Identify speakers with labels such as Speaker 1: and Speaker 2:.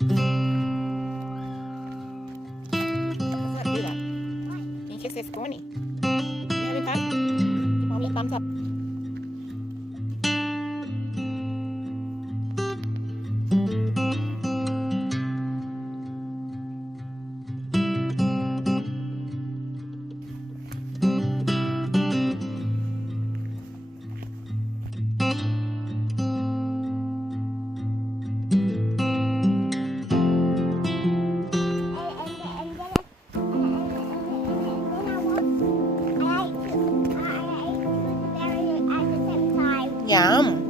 Speaker 1: What's that? Do that. Can you kiss this corny?
Speaker 2: Nham.